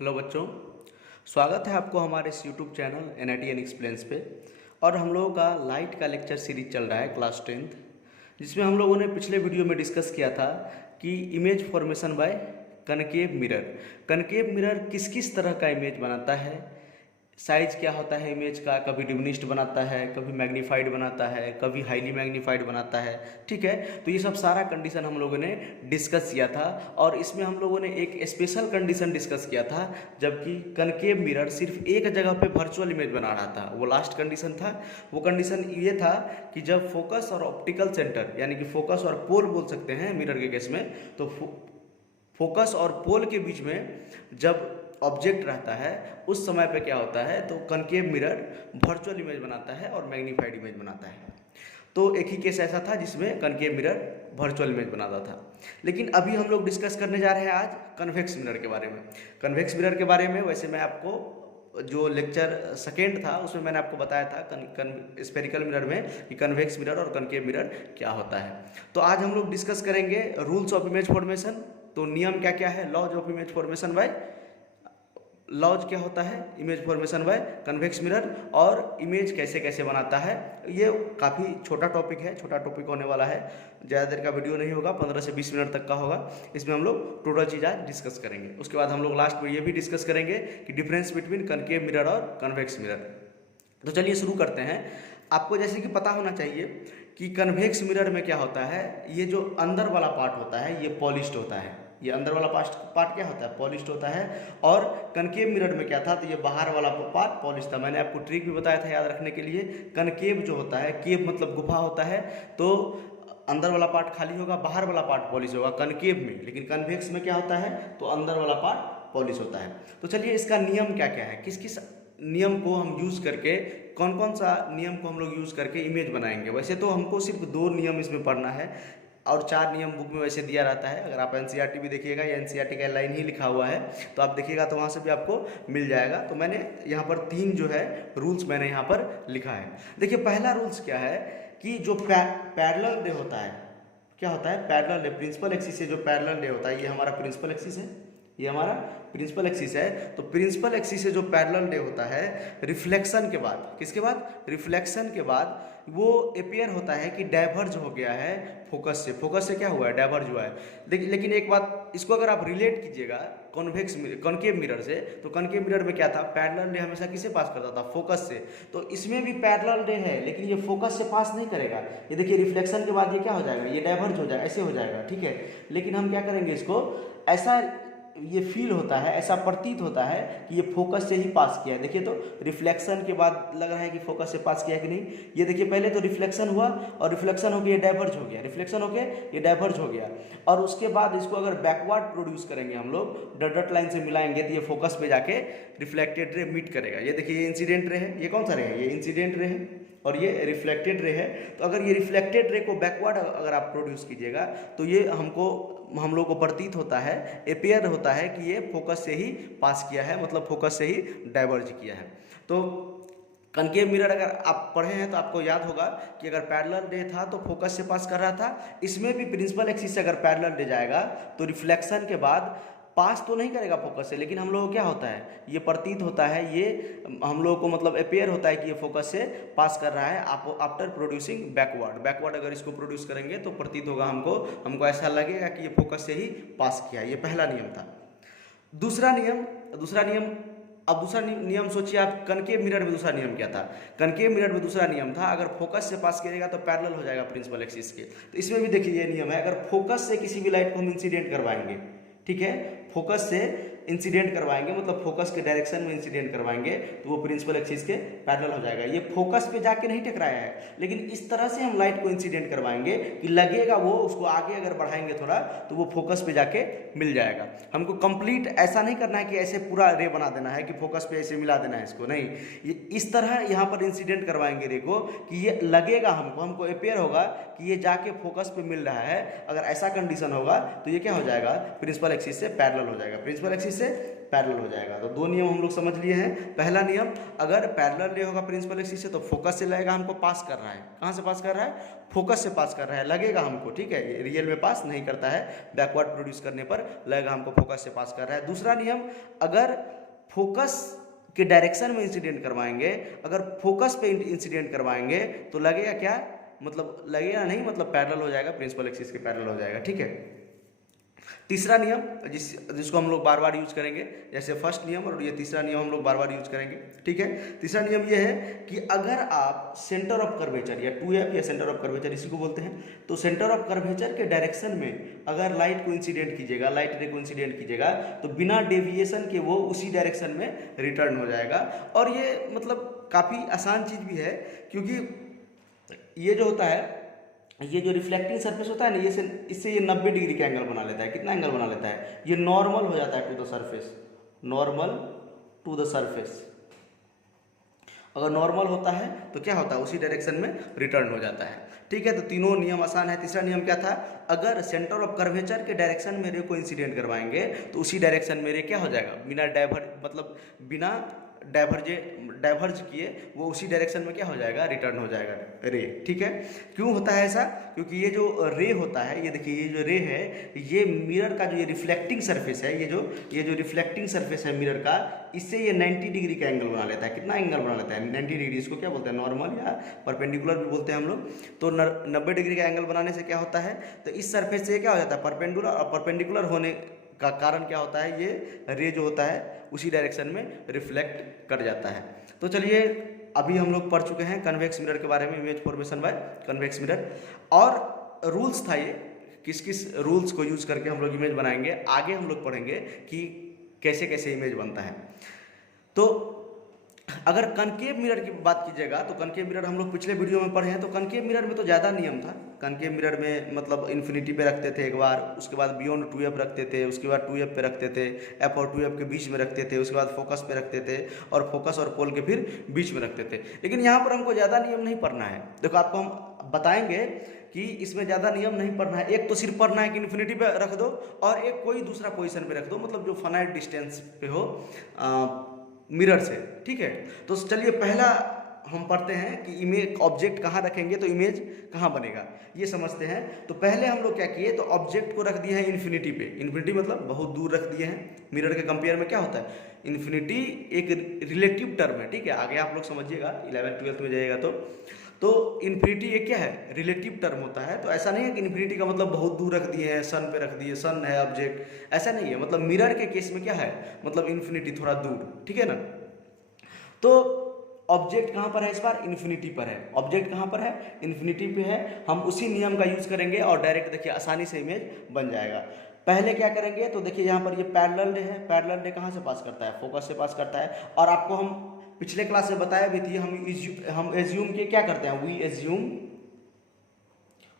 Hello बच्चों, स्वागत है आपको हमारे इस यूट्यूब चैनल NITN एक्सप्लेन्स पे। और हम लोगों का लाइट का लेक्चर सीरीज चल रहा है क्लास 10th, जिसमें हम लोगों ने पिछले वीडियो में डिस्कस किया था कि image formation bye concave mirror. Concave mirror किस किस तरह का इमेज बनाता है, साइज क्या होता है इमेज का, कभी डिमिनिश्ड बनाता है, कभी मैग्नीफाइड बनाता है, कभी हाईली मैग्नीफाइड बनाता है। ठीक है, तो ये सब सारा कंडीशन हम लोगों ने डिस्कस किया था। और इसमें हम लोगों ने एक स्पेशल कंडीशन डिस्कस किया था, जबकि कनकेव मिरर सिर्फ एक जगह पे वर्चुअल इमेज बना रहा था। वो लास्ट कंडीशन था। वो कंडीशन ये था कि जब फोकस और ऑप्टिकल सेंटर, यानी कि फोकस और पोल बोल सकते हैं मिरर के केस में, तो फोकस और पोल के बीच में जब ऑब्जेक्ट रहता है उस समय पे क्या होता है, तो कनकेव मिरर वर्चुअल इमेज बनाता है और मैग्नीफाइड इमेज बनाता है। तो एक ही केस ऐसा था जिसमें कनकेव मिरर वर्चुअल इमेज बनाता था। लेकिन अभी हम लोग डिस्कस करने जा रहे हैं आज कन्वेक्स मिरर के बारे में। कन्वेक्स मिरर के बारे में वैसे मैं आपको जो लेक्चर सेकेंड था उसमें मैंने आपको बताया था स्फेरिकल मिरर में कि कन्वेक्स मिरर और कनकेव मिरर क्या होता है। तो आज हम लोग डिस्कस करेंगे रूल्स ऑफ इमेज फॉर्मेशन। तो नियम क्या क्या है, laws of image formation by laws क्या होता है image formation by convex mirror, और इमेज कैसे कैसे बनाता है। ये काफ़ी छोटा टॉपिक है, छोटा टॉपिक होने वाला है, ज़्यादा देर का वीडियो नहीं होगा, 15 से 20 मिनट तक का होगा। इसमें हम लोग टोटल चीज़ आज डिस्कस करेंगे। उसके बाद हम लोग लास्ट में ये भी डिस्कस करेंगे कि डिफरेंस बिटवीन कनकेव मिरर और कन्वेक्स मिरर। तो चलिए शुरू करते हैं। आपको जैसे कि पता होना चाहिए कि कन्वेक्स मिरर में क्या होता है, ये जो अंदर वाला पार्ट होता है ये पॉलिश्ड होता है। ये अंदर वाला पार्ट क्या होता है, पॉलिश्ड होता है। और कनकेव मिरर में क्या था, तो ये बाहर वाला पार्ट पॉलिश था। मैंने आपको ट्रिक भी बताया था याद रखने के लिए। कनकेव जो होता है, केव मतलब गुफा होता है, तो अंदर वाला पार्ट खाली होगा, बाहर वाला पार्ट पॉलिश होगा कनकेव में। लेकिन कन्वेक्स में क्या होता है, तो अंदर वाला पार्ट पॉलिश होता है। तो चलिए इसका नियम क्या क्या है, किस किस नियम को हम यूज़ करके, कौन कौन सा नियम को हम लोग यूज़ करके इमेज बनाएंगे। वैसे तो हमको सिर्फ 2 नियम इसमें पढ़ना है और 4 नियम बुक में वैसे दिया रहता है। अगर आप NCERT भी देखिएगा, या NCERT का लाइन ही लिखा हुआ है, तो आप देखिएगा तो वहाँ से भी आपको मिल जाएगा। तो मैंने यहाँ पर 3 जो है रूल्स मैंने यहाँ पर लिखा है। देखिए पहला रूल्स क्या है कि जो पैरेलल रे होता है, क्या होता है, पैरेलल रे प्रिंसिपल एक्सिस से जो पैरेलल रे होता है, ये हमारा प्रिंसिपल एक्सिस है, ये हमारा प्रिंसिपल एक्सिस है। तो प्रिंसिपल एक्सिस से जो पैरेलल रे होता है, रिफ्लेक्शन के बाद, किसके बाद, रिफ्लेक्शन के बाद वो अपेयर होता है कि डाइवर्ज हो गया है फोकस से। फोकस से क्या हुआ है, डाइवर्ज हुआ है। लेकिन एक बात, इसको अगर आप रिलेट कीजिएगा कनकेव मिरर से, तो कनकेव मिरर में क्या था, पैरेलल रे हमेशा किसे पास करता था, फोकस से। तो इसमें भी पैरेलल रे है, लेकिन ये फोकस से पास नहीं करेगा। ये देखिए रिफ्लेक्शन के बाद ये क्या हो जाएगा, ये डाइवर्ज हो जाएगा, ऐसे हो जाएगा। ठीक है, लेकिन हम क्या करेंगे, इसको ऐसा ये फील होता है, ऐसा प्रतीत होता है कि ये फोकस से ही पास किया है। देखिए तो रिफ्लेक्शन के बाद लग रहा है कि फोकस से पास किया है कि नहीं। ये देखिए पहले तो रिफ्लेक्शन हुआ और रिफ्लेक्शन होकर ये डाइवर्ज हो गया, रिफ्लेक्शन होकर ये डाइवर्ज हो गया। और उसके बाद इसको अगर बैकवर्ड प्रोड्यूस करेंगे हम लोग, डॉट लाइन से मिलाएंगे, तो ये फोकस पे जाके रिफ्लेक्टेड रे मीट करेगा। ये देखिए ये इंसिडेंट रे है, ये कौन सा रे है, ये इंसिडेंट रे है, और ये रिफ्लेक्टेड रे है। तो अगर ये रिफ्लेक्टेड रे को बैकवर्ड अगर आप प्रोड्यूस कीजिएगा, तो ये हम लोग को प्रतीत होता है, अपेयर होता है कि ये फोकस से ही पास किया है, मतलब फोकस से ही डाइवर्ज किया है। तो कनकेव मिरर अगर आप पढ़े हैं तो आपको याद होगा कि अगर पैरेलल रे था तो फोकस से पास कर रहा था। इसमें भी प्रिंसिपल एक्सिस से अगर पैरेलल रे जाएगा तो रिफ्लेक्शन के बाद पास तो नहीं करेगा फोकस से, लेकिन हम लोगों को क्या होता है, ये प्रतीत होता है, ये हम लोगों को मतलब अपेयर होता है कि ये फोकस से पास कर रहा है आफ्टर प्रोड्यूसिंग बैकवर्ड अगर इसको प्रोड्यूस करेंगे तो प्रतीत होगा हमको ऐसा लगेगा कि ये फोकस से ही पास किया है। ये पहला नियम था। दूसरा नियम अब दूसरा नियम सोचिए आप, कनकेव मिरर में दूसरा नियम क्या था, कनकेव मिरर में दूसरा नियम था, अगर फोकस से पास करेगा तो पैरेलल हो जाएगा प्रिंसिपल एक्सिस के। तो इसमें भी देखिए ये नियम है, अगर फोकस से किसी भी लाइट को हम इंसिडेंट करवाएंगे, ठीक है, फोकस से इंसिडेंट करवाएंगे, मतलब फोकस के डायरेक्शन में इंसिडेंट करवाएंगे, तो वो प्रिंसिपल एक्सिस के पैरेलल हो जाएगा। ये फोकस पे जाके नहीं टकराया है, लेकिन इस तरह से हम लाइट को इंसिडेंट करवाएंगे कि लगेगा वो, उसको आगे अगर बढ़ाएंगे थोड़ा तो वो फोकस पे जाके मिल जाएगा। हमको कंप्लीट ऐसा नहीं करना है कि ऐसे पूरा रे बना देना है कि फोकस पे ऐसे मिला देना है इसको, नहीं, ये इस तरह यहाँ पर इंसिडेंट करवाएंगे रे को कि ये लगेगा हमको अपेयर होगा कि ये जाके फोकस पे मिल रहा है। अगर ऐसा कंडीशन होगा तो ये क्या हो जाएगा, प्रिंसिपल एक्सिस से पैरेलल हो जाएगा, प्रिंसिपल एक्सिस से पैरेलल हो जाएगा। तो दो नियम हम लोग समझ लिए हैं। पहला नियम, अगर पैरेलल रे होगा प्रिंसिपल एक्सिस से तो फोकस से लगेगा, हमको पास कर रहा है। कहाँ से पास कर रहा है? फोकस से पास कर रहा है, लगेगा हमको, ठीक है, रियल में पास नहीं करता है, बैकवर्ड प्रोड्यूस करने पर लगेगा हमको फोकस से पास कर रहा है। दूसरा नियम, अगर फोकस के डायरेक्शन में इंसिडेंट करवाएंगे, अगर फोकस पे इंसिडेंट करवाएंगे तो लगेगा क्या? मतलब लगेगा नहीं, मतलब पैरेलल हो जाएगा, प्रिंसिपल एक्सिस के पैरेलल हो जाएगा, ठीक है। तीसरा नियम जिसको हम लोग बार बार यूज करेंगे, जैसे फर्स्ट नियम और ये तीसरा नियम हम लोग बार बार यूज करेंगे, ठीक है। तीसरा नियम ये है कि अगर आप सेंटर ऑफ कर्वेचर या 2f या सेंटर ऑफ कर्वेचर इसी को बोलते हैं, तो सेंटर ऑफ कर्वेचर के डायरेक्शन में अगर लाइट को इंसिडेंट कीजिएगा, लाइट रे को इंसिडेंट कीजिएगा, तो बिना डेविएशन के वो उसी डायरेक्शन में रिटर्न हो जाएगा। और ये मतलब काफ़ी आसान चीज़ भी है, क्योंकि ये जो होता है, ये जो रिफ्लेक्टिंग सरफेस होता है ना, ये इससे ये 90 डिग्री का एंगल बना लेता है। कितना एंगल बना लेता है? ये नॉर्मल हो जाता है to the surface, normal to the surface. अगर नॉर्मल होता है तो क्या होता है? उसी डायरेक्शन में रिटर्न हो जाता है, ठीक है। तो तीनों नियम आसान है। तीसरा नियम क्या था? अगर सेंटर ऑफ कर्वेचर के डायरेक्शन में रे को इंसिडेंट करवाएंगे तो उसी डायरेक्शन में रे क्या हो जाएगा? बिना डाइवर्ज किए वो उसी डायरेक्शन में क्या हो जाएगा? रिटर्न हो जाएगा रे, ठीक है। क्यों होता है ऐसा? क्योंकि ये जो रे होता है, ये देखिए, ये जो रे है, ये मिरर का जो ये रिफ्लेक्टिंग सरफेस है, ये जो रिफ्लेक्टिंग सरफेस है मिरर का, इससे ये 90 डिग्री का एंगल बना लेता है। कितना एंगल बना लेता है? 90 डिग्री। इसको क्या बोलते हैं? नॉर्मल या परपेंडिकुलर भी बोलते हैं हम लोग। तो 90 डिग्री का एंगल बनाने से क्या होता है? तो इस सरफेस से क्या हो जाता है? परपेंडिकुलर, और परपेंडिकुलर होने का कारण क्या होता है? ये रे जो होता है उसी डायरेक्शन में रिफ्लेक्ट कर जाता है। तो चलिए, अभी हम लोग पढ़ चुके हैं कन्वेक्स मिरर के बारे में, image formation by convex mirror, और रूल्स था ये, किस किस रूल्स को यूज करके हम लोग इमेज बनाएंगे। आगे हम लोग पढ़ेंगे कि कैसे कैसे इमेज बनता है। तो अगर कनकेव मिरर की बात कीजिएगा तो कनकेव मिरर हम लोग पिछले वीडियो में पढ़े हैं। तो कनकेव मिरर में तो ज़्यादा नियम था। कनकेव मिरर में मतलब इन्फिनिटी पे रखते थे एक बार, उसके बाद बियॉन्ड 2f रखते थे, उसके बाद 2f पे रखते थे, f और 2f के बीच में रखते थे, उसके बाद फोकस पे रखते थे, और फोकस और पोल के फिर बीच में रखते थे। लेकिन यहाँ पर हमको ज़्यादा नियम नहीं पढ़ना है। देखो, आपको हम बताएंगे कि इसमें ज़्यादा नियम नहीं पढ़ना है। एक तो सिर्फ पढ़ना है कि इन्फिनिटी पे रख दो, और एक कोई दूसरा पोजीशन पे रख दो, मतलब जो फाइनाइट डिस्टेंस पे हो मिरर से, ठीक है। तो चलिए, पहला हम पढ़ते हैं कि इमेज ऑब्जेक्ट कहाँ रखेंगे तो इमेज कहाँ बनेगा, ये समझते हैं। तो पहले हम लोग क्या किए, तो ऑब्जेक्ट को रख दिए हैं इन्फिनिटी पे। इन्फिनिटी मतलब बहुत दूर रख दिए हैं। मिरर के कंपेयर में क्या होता है? इन्फिनिटी एक रिलेटिव टर्म है, ठीक है। आगे आप लोग समझिएगा, 11th-12th में जाइएगा तो इन्फिनिटी एक क्या है? रिलेटिव टर्म होता है। तो ऐसा नहीं है कि इन्फिनिटी का मतलब बहुत दूर रख दिए हैं, सन पे रख दिए, सन है ऑब्जेक्ट, ऐसा नहीं है। मतलब मिरर के केस में क्या है? मतलब इन्फिनिटी थोड़ा दूर, ठीक है ना। तो ऑब्जेक्ट कहाँ पर है? इस बार इन्फिनिटी पर है। ऑब्जेक्ट कहाँ पर है? इन्फिनिटी पे है। हम उसी नियम का यूज करेंगे और डायरेक्ट देखिए आसानी से इमेज बन जाएगा। पहले क्या करेंगे, तो देखिए यहाँ पर ये पैरेलल रे है। पैरेलल रे कहाँ से पास करता है? फोकस से पास करता है। और आपको हम पिछले क्लास में बताया भी थी, हम एज्यूम के क्या करते हैं?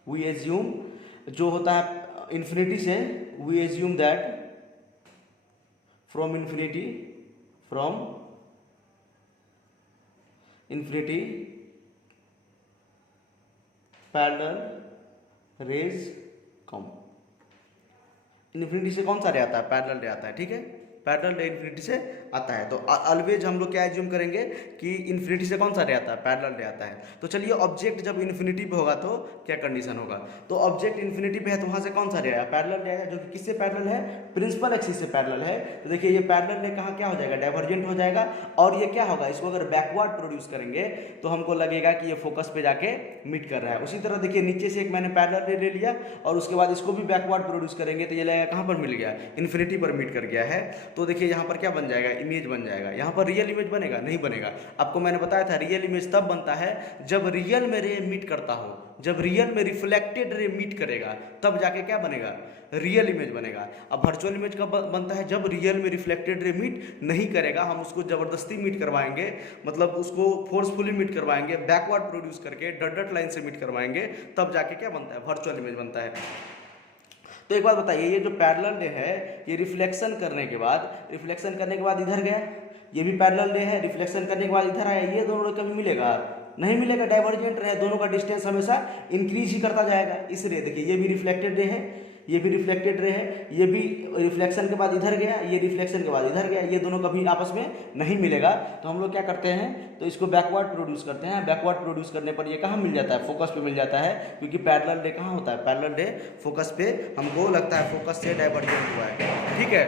वी एज्यूम जो होता है इन्फिनिटी से, we assume that from infinity parallel rays come. Infinity से कौन सा रे आता है? पैरेलल रे आता है, ठीक है। पैरेलल रे इन्फिनिटी से आता है। तो ऑलवेज हम लोग क्या एज्यूम करेंगे कि इन्फिनिटी से कौन सा रे आता है? पैरेलल रे आता है। तो चलिए, ऑब्जेक्ट जब इन्फिनिटी पे होगा तो क्या कंडीशन होगा? तो ऑब्जेक्ट इन्फिनिटी पे है तो वहाँ से कौन सा रे आया? पैरेलल रे आया, जो कि किससे पैरेलल है? प्रिंसिपल एक्सिस से पैरेलल है। तो देखिए, ये पैरेलल रे कहाँ क्या हो जाएगा? डाइवर्जेंट हो जाएगा। और ये क्या होगा? इसको अगर बैकवर्ड प्रोड्यूस करेंगे तो हमको लगेगा कि ये फोकस पे जाके मीट कर रहा है। उसी तरह देखिए, नीचे से एक मैंने पैरेलल रे ले लिया और उसके बाद इसको भी बैकवर्ड प्रोड्यूस करेंगे तो ये लगेगा कहाँ पर मिल गया? इन्फिनिटी पर मीट कर गया है। तो देखिए, यहाँ पर क्या बन जाएगा? इमेज बन जाएगा। यहाँ पर रियल इमेज बनेगा? नहीं बनेगा। आपको मैंने बताया था, रियल इमेज तब बनता है जब रियल में रे मीट करता हो, जब रियल में रिफ्लेक्टेड रे मीट करेगा, तब जाके क्या बनेगा? रियल इमेज बनेगा। अब वर्चुअल इमेज कब बनता है? जब रियल में रिफ्लेक्टेड रे मीट नहीं करेगा, हम उसको जबरदस्ती मीट करवाएंगे, मतलब उसको फोर्सफुली मीट करवाएंगे, बैकवर्ड प्रोड्यूस करके डॉट लाइन से मीट करवाएंगे, तब जाके क्या बनता है? वर्चुअल इमेज बनता है। तो एक बात बताइए, ये जो पैरेलल रे है, ये रिफ्लेक्शन करने के बाद इधर गया, ये भी पैरेलल रे है, रिफ्लेक्शन करने के बाद इधर आया, ये दोनों कभी मिलेगा? नहीं मिलेगा। डाइवर्जेंट रे है, दोनों का डिस्टेंस हमेशा इंक्रीज ही करता जाएगा। इसलिए देखिए, ये भी रिफ्लेक्टेड रे है, ये भी रिफ्लेक्टेड रे है, ये भी रिफ्लेक्शन के बाद इधर गया, ये रिफ्लेक्शन के बाद इधर गया, ये दोनों कभी आपस में नहीं मिलेगा। तो हम लोग क्या करते हैं, तो इसको बैकवर्ड प्रोड्यूस करते हैं। बैकवर्ड प्रोड्यूस करने पर ये कहाँ मिल जाता है, फोकस पे मिल जाता है, क्योंकि पैरेलल रे कहाँ होता है, पैरेलल रे फोकस पे हमको लगता है फोकस से डाइवर्जेंट हुआ है, ठीक है।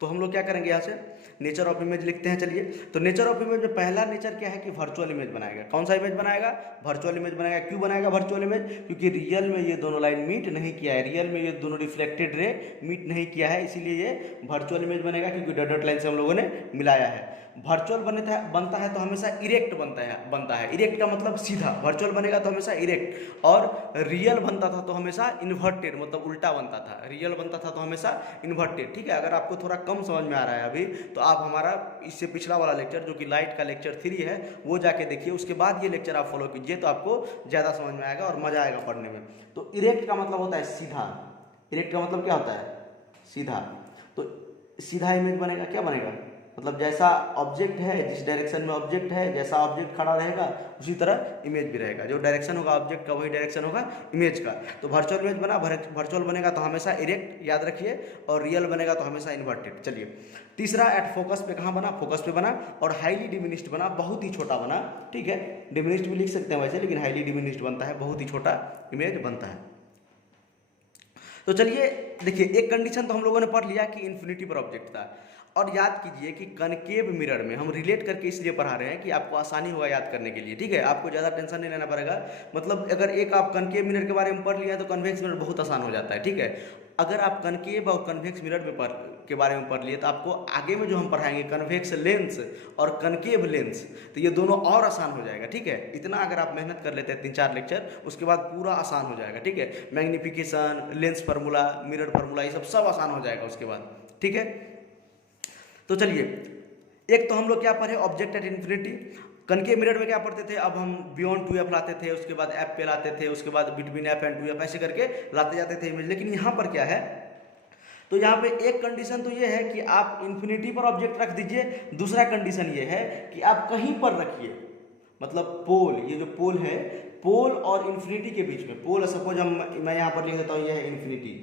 तो हम लोग क्या करेंगे, यहाँ से नेचर ऑफ इमेज लिखते हैं। चलिए, तो नेचर ऑफ इमेज में पहला नेचर क्या है कि वर्चुअल इमेज बनाएगा। कौन सा इमेज बनाएगा, वर्चुअल इमेज बनाएगा। क्यों बनाएगा वर्चुअल इमेज, क्योंकि रियल में ये दोनों लाइन मीट नहीं किया है, रियल में ये दोनों रिफ्लेक्टेड रे मीट नहीं किया है, इसीलिए ये वर्चुअल इमेज बनेगा, क्योंकि डॉटेड लाइन से हम लोगों ने मिलाया है। वर्चुअल बनता है तो हमेशा इरेक्ट बनता है। इरेक्ट का मतलब सीधा, वर्चुअल बनेगा तो हमेशा इरेक्ट। और रियल बनता था तो हमेशा इन्वर्टेड, मतलब उल्टा बनता था। रियल बनता था तो हमेशा इन्वर्टेड, ठीक है। अगर आपको थोड़ा कम समझ में आ रहा है अभी, तो आप हमारा इससे पिछला वाला लेक्चर जो कि लाइट का लेक्चर 3 है वो जाके देखिए, उसके बाद ये लेक्चर आप फॉलो कीजिए, तो आपको ज़्यादा समझ में आएगा और मज़ा आएगा पढ़ने में। तो इरेक्ट का मतलब होता है सीधा। इरेक्ट का मतलब क्या होता है, सीधा। तो सीधा इमेज बनेगा, क्या बनेगा, मतलब जैसा ऑब्जेक्ट है, जिस डायरेक्शन में ऑब्जेक्ट है, जैसा ऑब्जेक्ट खड़ा रहेगा उसी तरह इमेज भी रहेगा। जो डायरेक्शन होगा ऑब्जेक्ट का, वही डायरेक्शन होगा इमेज का। तो वर्चुअल इमेज बना, वर्चुअल बनेगा तो हमेशा इरेक्ट, याद रखिए, और रियल बनेगा तो हमेशा इन्वर्टेड। चलिए, तीसरा एट फोकस पे कहाँ बना, फोकस पे बना, और हाईली डिमिनिश्ड बना, बहुत ही छोटा बना, ठीक है। डिमिनिश्ड भी लिख सकते हैं वैसे, लेकिन हाईली डिमिनिश्ड बनता है, बहुत ही छोटा इमेज बनता है। तो चलिए देखिए, एक कंडीशन तो हम लोगों ने पढ़ लिया कि इन्फिनिटी पर ऑब्जेक्ट था। और याद कीजिए कि कनकेव मिरर में हम रिलेट करके इसलिए पढ़ा रहे हैं कि आपको आसानी होगा याद करने के लिए, ठीक है। आपको ज़्यादा टेंशन नहीं लेना पड़ेगा। मतलब अगर एक आप कनकेव मिरर के बारे में पढ़ लिया तो कन्वेक्स मिरर बहुत आसान हो जाता है, ठीक है। अगर आप कनकेव और कन्वेक्स मिरर के बारे में पढ़ लिए तो आपको आगे में जो हम पढ़ाएंगे कन्वेक्स लेंस और कनकेव लेंस, तो ये दोनों और आसान हो जाएगा, ठीक है। इतना अगर आप मेहनत कर लेते हैं 3-4 लेक्चर, उसके बाद पूरा आसान हो जाएगा, ठीक है। Magnification, lens formula, mirror formula, ये सब आसान हो जाएगा उसके बाद, ठीक है। तो चलिए, एक तो हम लोग क्या पढ़े, object at infinity. Concave mirror में क्या पढ़ते थे, अब हम बियॉन्ड 2f लाते थे, उसके बाद f पे लाते थे, उसके बाद बिटवीन f एंड 2f, ऐसे करके लाते जाते थे इमेज। लेकिन यहाँ पर क्या है, तो यहाँ पे एक कंडीशन तो ये है कि आप इन्फिनिटी पर ऑब्जेक्ट रख दीजिए। दूसरा कंडीशन ये है कि आप कहीं पर रखिए, मतलब पोल, ये जो पोल है, पोल और इन्फिनिटी के बीच में, पोल सपोज मैं यहाँ पर लिख देता हूँ, ये है इन्फिनिटी,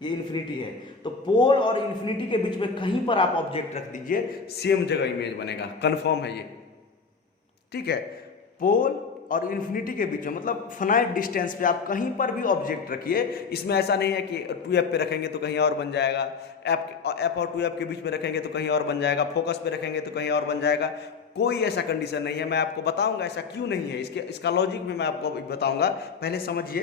ये इन्फिनिटी है। तो पोल और इन्फिनिटी के बीच में कहीं पर आप ऑब्जेक्ट रख दीजिए, सेम जगह इमेज बनेगा, कंफर्म है ये, ठीक है। पोल और इन्फिनिटी के बीच में, मतलब फाइनाइट डिस्टेंस पे आप कहीं पर भी ऑब्जेक्ट रखिए। इसमें ऐसा नहीं है कि 2f पे रखेंगे तो कहीं और बन जाएगा, f और 2f के बीच में रखेंगे तो कहीं और बन जाएगा, फोकस पे रखेंगे तो कहीं और बन जाएगा। कोई ऐसा कंडीशन नहीं है, मैं आपको बताऊंगा ऐसा क्यों नहीं है, इसका लॉजिक भी मैं आपको बताऊंगा। पहले समझिए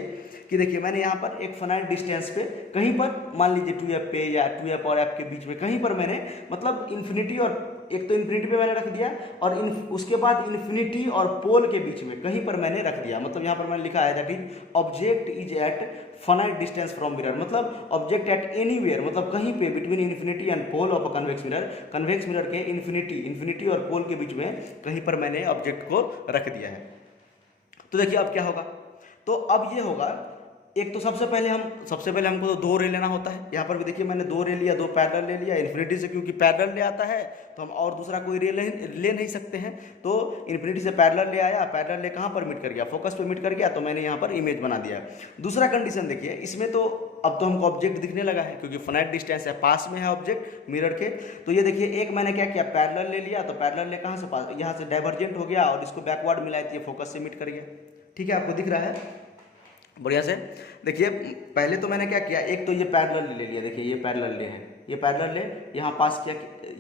कि देखिए, मैंने यहाँ पर एक फाइनाइट डिस्टेंस पे कहीं पर, मान लीजिए 2f पे या 2f और f के बीच में कहीं पर मैंने, मतलब इन्फिनिटी और, एक तो इन्फिनिटी पे मैंने रख दिया, और उसके बाद इन्फिनिटी और पोल के बीच में कहीं पर मैंने रख दिया। मतलब यहाँ पर मैंने लिखा है that is object is at finite distance from mirror, मतलब ऑब्जेक्ट एट एनीवेयर, मतलब कहीं पे between infinity and pole of a convex mirror, convex mirror के इन्फिनिटी और पोल के बीच में कहीं पर मैंने ऑब्जेक्ट को रख दिया है। तो देखिए अब क्या होगा, तो अब ये होगा, एक तो सबसे पहले हमको तो 2 रे लेना होता है। यहाँ पर भी देखिए, मैंने 2 रे लिया, 2 पैरेलल ले लिया इन्फिनिटी से, क्योंकि पैरेलल ले आता है तो हम और दूसरा कोई रे ले नहीं सकते हैं। तो इन्फिनिटी से पैरेलल ले आया, पैरेलल ले कहाँ पर मीट कर गया, फोकस पे मीट कर गया, तो मैंने यहाँ पर इमेज बना दिया। दूसरा कंडीशन देखिए, इसमें तो अब तो हमको ऑब्जेक्ट दिखने लगा है, क्योंकि फाइनाइट डिस्टेंस है, पास में है ऑब्जेक्ट मिरर के। तो ये देखिए, एक मैंने क्या किया, पैरेलल ले लिया, तो पैरेलल ले कहाँ से पास, यहाँ से डाइवर्जेंट हो गया, और इसको बैकवर्ड मिलाया तो ये फोकस से मीट कर गया, ठीक है। आपको दिख रहा है बढ़िया से। देखिए, पहले तो मैंने क्या किया, एक तो ये पैरेलल ले लिया, देखिए ये पैरेलल ले है, ये पैरेलल ले यहाँ पास किया,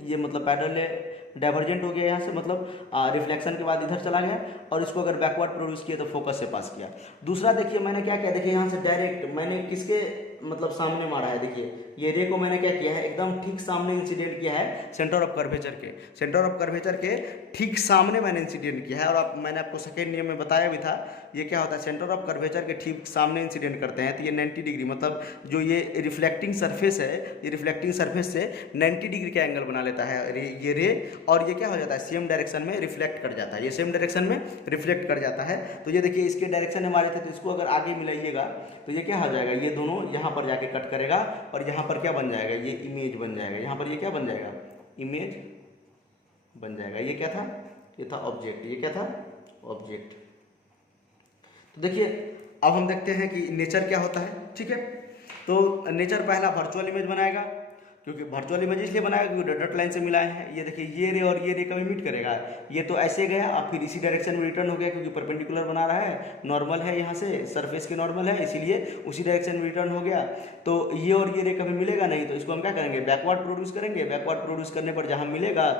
ये मतलब पैरेलल ले डाइवर्जेंट हो गया यहाँ से, मतलब रिफ्लेक्शन के बाद इधर चला गया, और इसको अगर बैकवर्ड प्रोड्यूस किया तो फोकस से पास किया। दूसरा देखिए मैंने क्या किया, देखिए यहाँ से डायरेक्ट मैंने किसके मतलब सामने मारा है, देखिए ये रे को मैंने क्या किया है, एकदम ठीक सामने इंसिडेंट किया है सेंटर ऑफ कर्वेचर के, सेंटर ऑफ कर्वेचर के ठीक सामने मैंने इंसिडेंट किया है। और मैंने आपको सेकेंड नियम में बताया भी था, ये क्या होता है, सेंटर ऑफ कर्वेचर के ठीक सामने इंसिडेंट करते हैं तो ये 90 डिग्री, मतलब जो ये रिफ्लेक्टिंग सरफेस है, ये रिफ्लेक्टिंग सरफेस से 90 डिग्री का एंगल बना लेता है ये रे, और ये क्या हो जाता है, सेम डायरेक्शन में रिफ्लेक्ट कर जाता है, ये सेम डायरेक्शन में रिफ्लेक्ट कर जाता है। तो ये देखिए, इसके डायरेक्शन में मारे थे, तो इसको अगर आगे मिलाइएगा तो ये क्या हो जाएगा, ये दोनों यहाँ पर जाके कट करेगा, और यहाँ पर क्या बन जाएगा, ये इमेज बन जाएगा। यहाँ पर ये क्या बन जाएगा, इमेज बन जाएगा। ये क्या था, ये था ऑब्जेक्ट, ये क्या था, ऑब्जेक्ट, तो देखिए अब हम देखते हैं कि नेचर क्या होता है, ठीक है। तो नेचर पहला वर्चुअल इमेज बनाएगा, क्योंकि वर्चुअल इमेज इसलिए बनाएगा क्योंकि डॉट लाइन से मिलाए हैं। ये देखिए ये रे और ये रे कभी मीट करेगा, ये तो ऐसे गया अब फिर इसी डायरेक्शन में रिटर्न हो गया, क्योंकि परपेंडिकुलर बना रहा है, नॉर्मल है यहाँ से सरफेस के नॉर्मल है, इसीलिए उसी डायरेक्शन में रिटर्न हो गया। तो ये और ये रे कभी मिलेगा नहीं, तो इसको हम क्या करेंगे, बैकवर्ड प्रोड्यूस करेंगे। बैकवर्ड प्रोड्यूस करने पर जहाँ मिलेगा,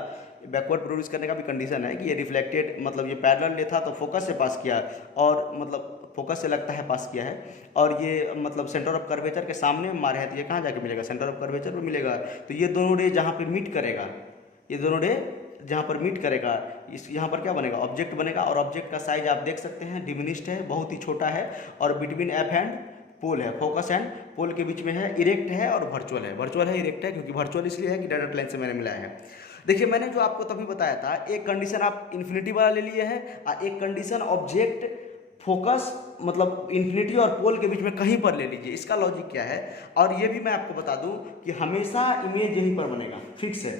बैकवर्ड प्रोड्यूस करने का भी कंडीशन है कि ये रिफ्लेक्टेड मतलब ये पैरेलल ले था तो फोकस से पास किया, और मतलब फोकस से लगता है पास किया है, और ये मतलब सेंटर ऑफ कर्वेचर के सामने मारे हैं, तो ये कहाँ जाके मिलेगा, सेंटर ऑफ कर्वेचर पे मिलेगा। तो ये दोनों रे जहाँ पे मीट करेगा, ये दोनों रे जहाँ पर मीट करेगा, इस यहाँ पर क्या बनेगा, ऑब्जेक्ट बनेगा। और ऑब्जेक्ट का साइज आप देख सकते हैं डिमिनिश्ड है, बहुत ही छोटा है, और बिटवीन एफ एंड पोल है, फोकस एंड पोल के बीच में है, इरेक्ट है और वर्चुअल है। वर्चुअल है, इरेक्ट है, क्योंकि वर्चुअल इसलिए है कि डायरेक्ट लाइन से मैंने मिलाया है। देखिए मैंने जो आपको तभी बताया था, एक कंडीशन आप इन्फिनिटी वाला ले लिए हैं और एक कंडीशन ऑब्जेक्ट फोकस मतलब इन्फिनिटी और पोल के बीच में कहीं पर ले लीजिए। इसका लॉजिक क्या है, और ये भी मैं आपको बता दूं कि हमेशा इमेज यहीं पर बनेगा, फिक्स है।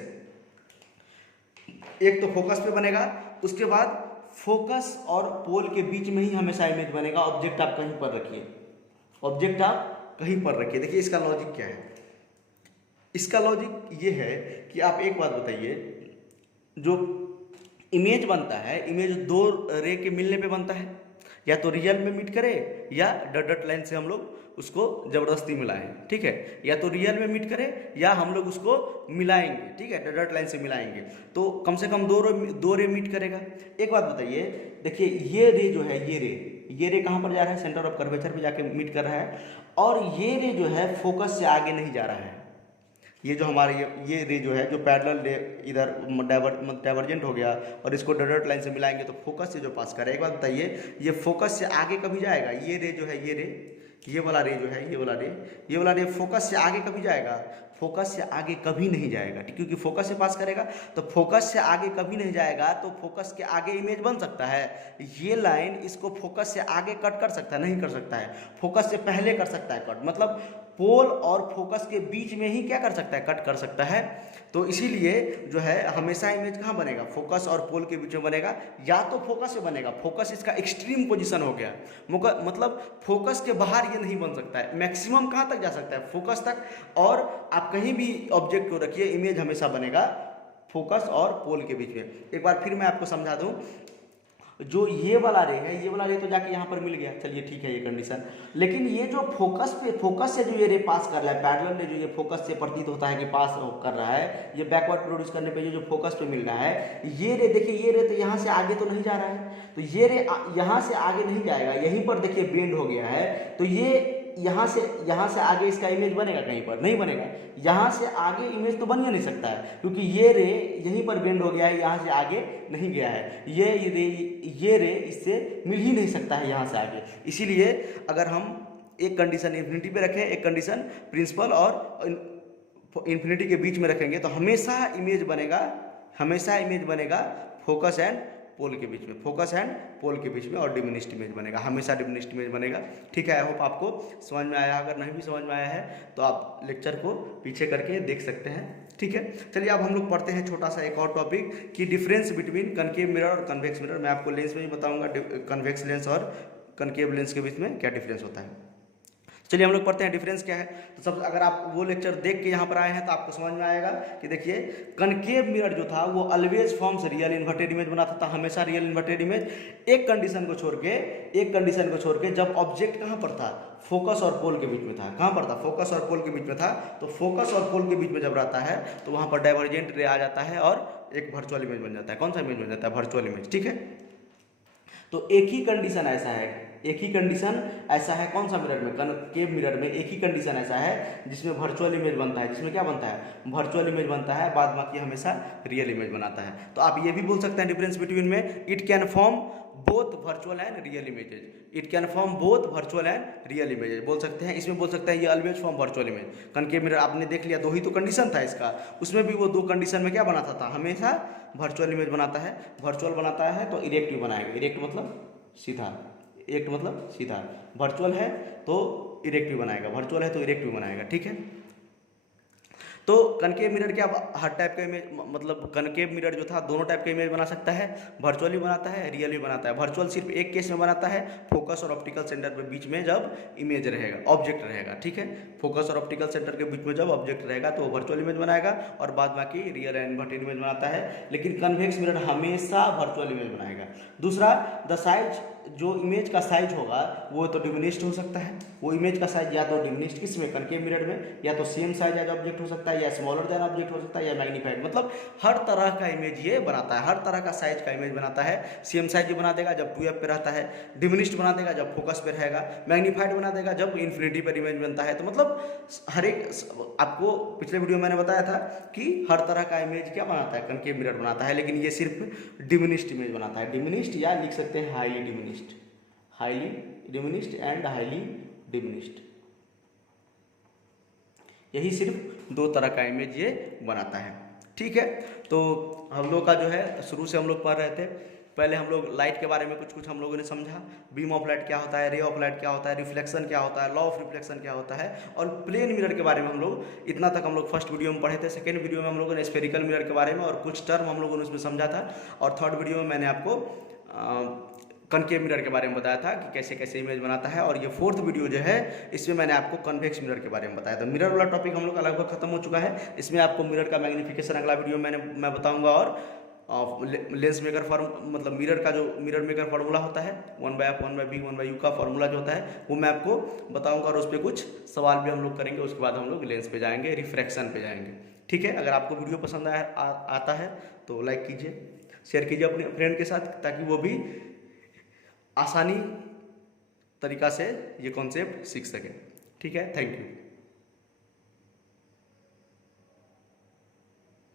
एक तो फोकस पे बनेगा, उसके बाद फोकस और पोल के बीच में ही हमेशा इमेज बनेगा। ऑब्जेक्ट आप कहीं पर रखिए, ऑब्जेक्ट आप कहीं पर रखिए। देखिए इसका लॉजिक क्या है, इसका लॉजिक ये है कि आप एक बात बताइए, जो इमेज बनता है, इमेज दो रे के मिलने पे बनता है, या तो रियल में मीट करे या डॉट लाइन से हम लोग उसको ज़बरदस्ती मिलाएं, ठीक है। या तो रियल में मीट करे या हम लोग उसको मिलाएंगे, ठीक है, डॉट लाइन से मिलाएंगे, तो कम से कम दो रे मीट करेगा। एक बात बताइए, देखिए ये रे जो है, ये रे कहाँ पर जा रहा है, सेंटर ऑफ कर्वेचर पे जाके मीट कर रहा है, और ये रे जो है फोकस से आगे नहीं जा रहा है। ये जो हमारे ये रे जो है, जो पैरेलल रे इधर डाइवर्जेंट हो गया और इसको डॉट लाइन से मिलाएंगे तो फोकस से जो पास कर रहा है। एक बात बताइए, ये फोकस से आगे कभी जाएगा, ये रे जो है, ये वाला रे जो है, ये वाला रे फोकस से आगे कभी जाएगा, फोकस से आगे कभी नहीं जाएगा, क्योंकि फोकस से पास करेगा। तो फोकस से आगे कभी नहीं जाएगा, तो फोकस के आगे इमेज बन सकता है। ये लाइन इसको फोकस से आगे कट कर सकता है, नहीं कर सकता है, फोकस से पहले कर सकता है कट, मतलब पोल और फोकस के बीच में ही क्या कर सकता है, कट कर सकता है। तो इसीलिए जो है हमेशा इमेज कहाँ बनेगा, फोकस और पोल के बीच में बनेगा, या तो फोकस से बनेगा, फोकस इसका एक्सट्रीम पोजीशन हो गया, मतलब फोकस के बाहर ये नहीं बन सकता है, मैक्सिमम कहाँ तक जा सकता है, फोकस तक। और आप कहीं भी ऑब्जेक्ट को रखिए, इमेज हमेशा बनेगा फोकस और पोल के बीच में। एक बार फिर मैं आपको समझा दूं, जो ये वाला रे है, ये वाला रे तो जाके यहाँ पर मिल गया, चलिए ठीक है ये कंडीशन। लेकिन ये जो फोकस से जो ये रे पास कर रहा है, पैरेलल रे जो ये फोकस से प्रतीत होता है कि पास कर रहा है, ये बैकवर्ड प्रोड्यूस करने पे जो फोकस पे मिल रहा है, ये रे देखिए, ये रे तो यहाँ से आगे तो नहीं जा रहा है, तो ये रे यहाँ से आगे नहीं जाएगा, यहीं पर देखिए बेंड हो गया है, तो ये यहाँ से आगे इसका इमेज बनेगा, कहीं पर नहीं बनेगा। यहाँ से आगे इमेज तो बन ही नहीं सकता है, क्योंकि ये रे यहीं पर बेंड हो गया है, यहाँ से आगे नहीं गया है, ये रे इससे मिल ही नहीं सकता है यहाँ से आगे। इसीलिए अगर हम एक कंडीशन इन्फिनिटी पे रखें, एक कंडीशन प्रिंसिपल और इन्फिनिटी के बीच में रखेंगे, तो हमेशा इमेज बनेगा फोकस एंड पोल के बीच में, फोकस एंड पोल के बीच में, और डिमिनिश्ड इमेज बनेगा, हमेशा डिमिनिश्ड इमेज बनेगा, ठीक है। आई होप आपको समझ में आया, अगर नहीं भी समझ में आया है तो आप लेक्चर को पीछे करके देख सकते हैं, ठीक है। चलिए अब हम लोग पढ़ते हैं छोटा सा एक और टॉपिक कि डिफरेंस बिटवीन कनकेव मिरर और कन्वेक्स मिरर। मैं आपको लेंस में भी बताऊंगा कन्वेक्स लेंस और कनकेव लेंस के बीच में क्या डिफरेंस होता है। चलिए हम लोग पढ़ते हैं डिफरेंस क्या है। तो सब अगर आप वो लेक्चर देख के यहाँ पर आए हैं तो आपको समझ में आएगा कि देखिए कनकेव मिरर जो था वो always forms real inverted image बनाता था, हमेशा रियल इन्वर्टेड इमेज। एक कंडीशन को छोड़ के जब ऑब्जेक्ट कहाँ पर था, फोकस और पोल के बीच में था। कहाँ पर था, फोकस और पोल के बीच में था। तो फोकस और पोल के बीच में जब रहता है तो वहाँ पर डाइवर्जेंट रे आ जाता है और एक वर्चुअल इमेज बन जाता है। कौन सा इमेज बन जाता है, वर्चुअल इमेज, ठीक है। तो एक ही कंडीशन ऐसा है कौन सा मिरर में, कनकेव मिरर में एक ही कंडीशन ऐसा है जिसमें वर्चुअल इमेज बनता है, जिसमें क्या बनता है, वर्चुअल इमेज बनता है, बाद बाकी हमेशा रियल इमेज बनाता है। तो आप ये भी बोल सकते हैं डिफरेंस बिटवीन में, it can form both virtual and real images, it can form both virtual and real images बोल सकते हैं। इसमें बोल सकते हैं ये always form virtual image. Concave mirror आपने देख लिया, दो ही तो कंडीशन था इसका, उसमें भी वो दो कंडीशन में क्या बनाता था, हमेशा वर्चुअल इमेज बनाता है। वर्चुअल बनाता है तो इरेक्टिव बनाएगा, इरेक्ट मतलब सीधा, इरेक्ट मतलब सीधा, वर्चुअल है तो इरेक्टिव बनाएगा, वर्चुअल है तो इरेक्टिव बनाएगा, ठीक है। तो कनकेव मिरर के आप हर टाइप का इमेज, मतलब कनकेव मिरर जो था दोनों टाइप का इमेज बना सकता है, वर्चुअली बनाता है, रियल भी बनाता है। वर्चुअल सिर्फ एक केस में बनाता है, फोकस और ऑप्टिकल सेंटर के बीच में जब इमेज रहेगा, ऑब्जेक्ट रहेगा, ठीक है। फोकस और ऑप्टिकल सेंटर के बीच में जब ऑब्जेक्ट रहेगा तो वो वर्चुअल इमेज बनाएगा, और बाद बाकी रियल एंड इन्वर्टेड इमेज बनाता है। लेकिन कन्वेक्स मिरर हमेशा वर्चुअल इमेज बनाएगा। दूसरा, द साइज, जो इमेज का साइज होगा वो तो डिमिनिश्ड हो सकता है। वो इमेज का साइज या तो डिमिनिश्ड किसमें, कनकेव मिरर में, या तो सेम साइज एज ऑब्जेक्ट हो सकता है, या स्मॉलर देन ऑब्जेक्ट हो सकता है, या मैग्नीफाइड। मतलब हर तरह का इमेज ये बनाता है, हर तरह का साइज का इमेज बनाता है। सेम साइज बना देगा जब 2f पे रहता है, डिमिनिश्ड बना देगा जब फोकस पे रहेगा, मैग्नीफाइड बना देगा जब इन्फिनिटी पर इमेज बनता है। तो मतलब हर एक, आपको पिछले वीडियो में मैंने बताया था कि हर तरह का इमेज क्या बनाता है, कनकेव मिरर बनाता है। लेकिन ये सिर्फ डिमिनिश्ड इमेज बनाता है। डिमिनिश्ड या लिख सकते हैं highly diminished, highly diminished and highly diminished, यही सिर्फ दो तरह का इमेज ये बनाता है, ठीक है। तो हम लोग का जो है शुरू से हम लोग पढ़ रहे थे, पहले हम लोग लाइट के बारे में कुछ हम लोगों ने समझा, बीम ऑफ लाइट क्या होता है, रे ऑफ लाइट क्या होता है, रिफ्लेक्शन क्या होता है, लॉ ऑफ रिफ्लेक्शन क्या होता है, और प्लेन मिरर के बारे में हम लोग इतना तक हम लोग फर्स्ट वीडियो में पढ़े थे। सेकेंड वीडियो में हम लोगों ने स्फेरिकल मिरर के बारे में और कुछ टर्म हम लोगों ने उसमें समझा था, और थर्ड वीडियो में मैंने आपको कनकेव मिरर के बारे में बताया था कि कैसे कैसे इमेज बनाता है, और ये फोर्थ वीडियो जो है इसमें मैंने आपको कन्वेक्स मिरर के बारे में बताया था। मिरर वाला टॉपिक हम लोग का लगभग खत्म हो चुका है। इसमें आपको मिरर का मैग्नीफिकेशन अगला वीडियो मैं बताऊंगा, और लेंस मेकर फॉर्म, मतलब मिरर का जो मिरर मेकर फार्मूला होता है 1/f 1/b 1/u का फार्मूला जो होता है वो मैं आपको बताऊंगा, और उस पर कुछ सवाल भी हम लोग करेंगे। उसके बाद हम लोग लेंस पे जाएंगे, रिफ्रैक्शन पे जाएंगे, ठीक है। अगर आपको वीडियो पसंद आता है तो लाइक कीजिए, शेयर कीजिए अपने फ्रेंड के साथ, ताकि वो भी आसानी तरीका से ये कॉन्सेप्ट सीख सके, ठीक है। Thank you.